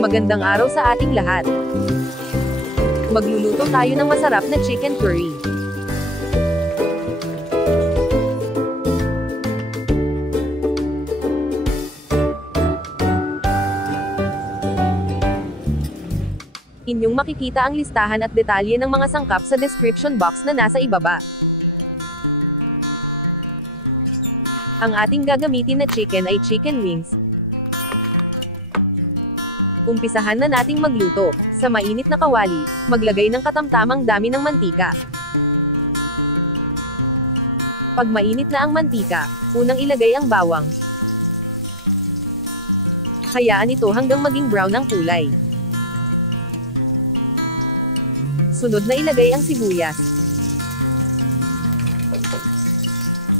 Magandang araw sa ating lahat. Magluluto tayo ng masarap na chicken curry. Inyong makikita ang listahan at detalye ng mga sangkap sa description box na nasa ibaba. Ang ating gagamitin na chicken ay chicken wings. Umpisahan na nating magluto. Sa mainit na kawali, maglagay ng katamtamang dami ng mantika. Pag mainit na ang mantika, unang ilagay ang bawang. Hayaan ito hanggang maging brown ang kulay. Sunod na ilagay ang sibuyas.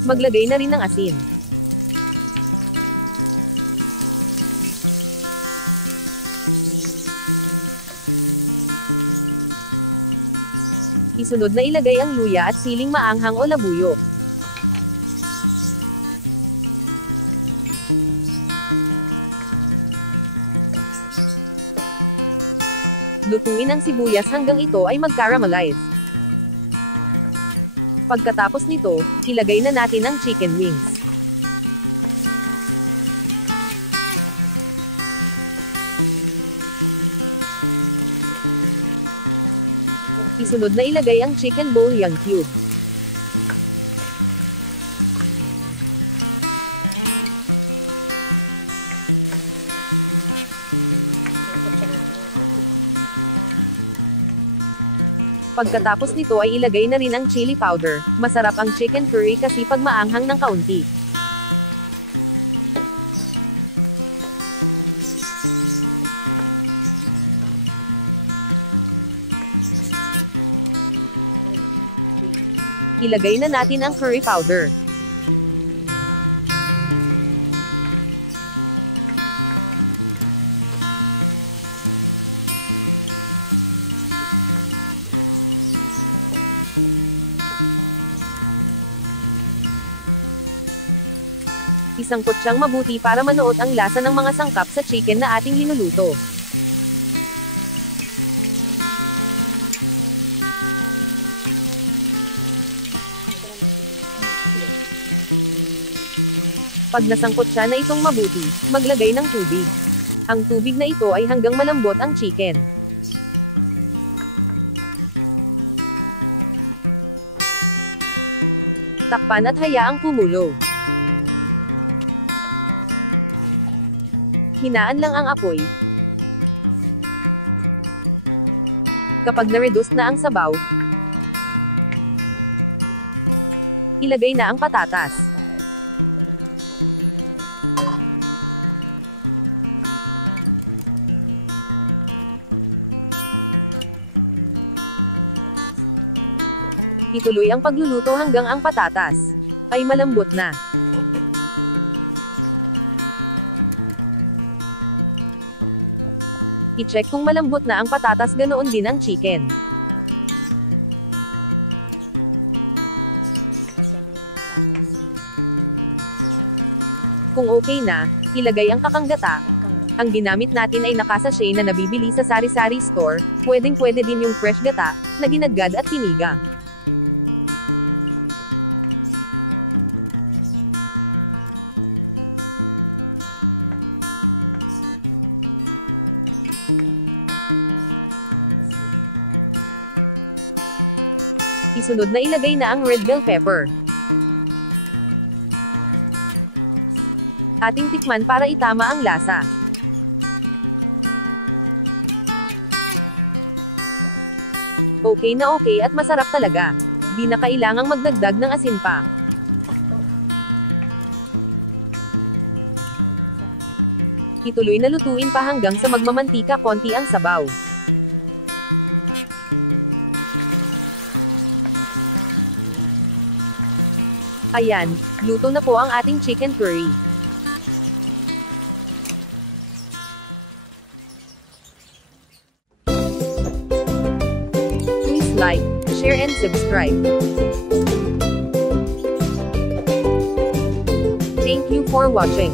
Maglagay na rin ng asin. Isunod na ilagay ang luya at siling maanghang o labuyo. Lutuin ang sibuyas hanggang ito ay mag-caramelize. Pagkatapos nito, ilagay na natin ang chicken wings. Isunod na ilagay ang chicken bouillon cube. Pagkatapos nito ay ilagay na rin ang chili powder. Masarap ang chicken curry kasi pag maanghang ng kaunti. Ilagay na natin ang curry powder. Isangkot siyang mabuti para manuot ang lasa ng mga sangkap sa chicken na ating linuluto. Pag nasangkot siya na itong mabuti, maglagay ng tubig. Ang tubig na ito ay hanggang malambot ang chicken. Takpan at hayaang kumulo. Hinaan lang ang apoy. Kapag na-reduce na ang sabaw, ilagay na ang patatas. Ituloy ang pagluluto hanggang ang patatas ay malambot na. I-check kung malambot na ang patatas, ganoon din ang chicken. Kung okay na, ilagay ang kakanggata. Ang ginamit natin ay nakasachet na nabibili sa sari-sari store. Pwedeng-pwede din yung fresh gata na ginadgad at piniga. Isunod na ilagay na ang red bell pepper. Ating tikman para itama ang lasa. Okay na okay at masarap talaga. Di na kailangang magdagdag ng asin pa. Ituloy na lutuin pa hanggang sa magmamantika konti ang sabaw. Ayan, luto na po ang ating chicken curry. Please like, share and subscribe. Thank you for watching.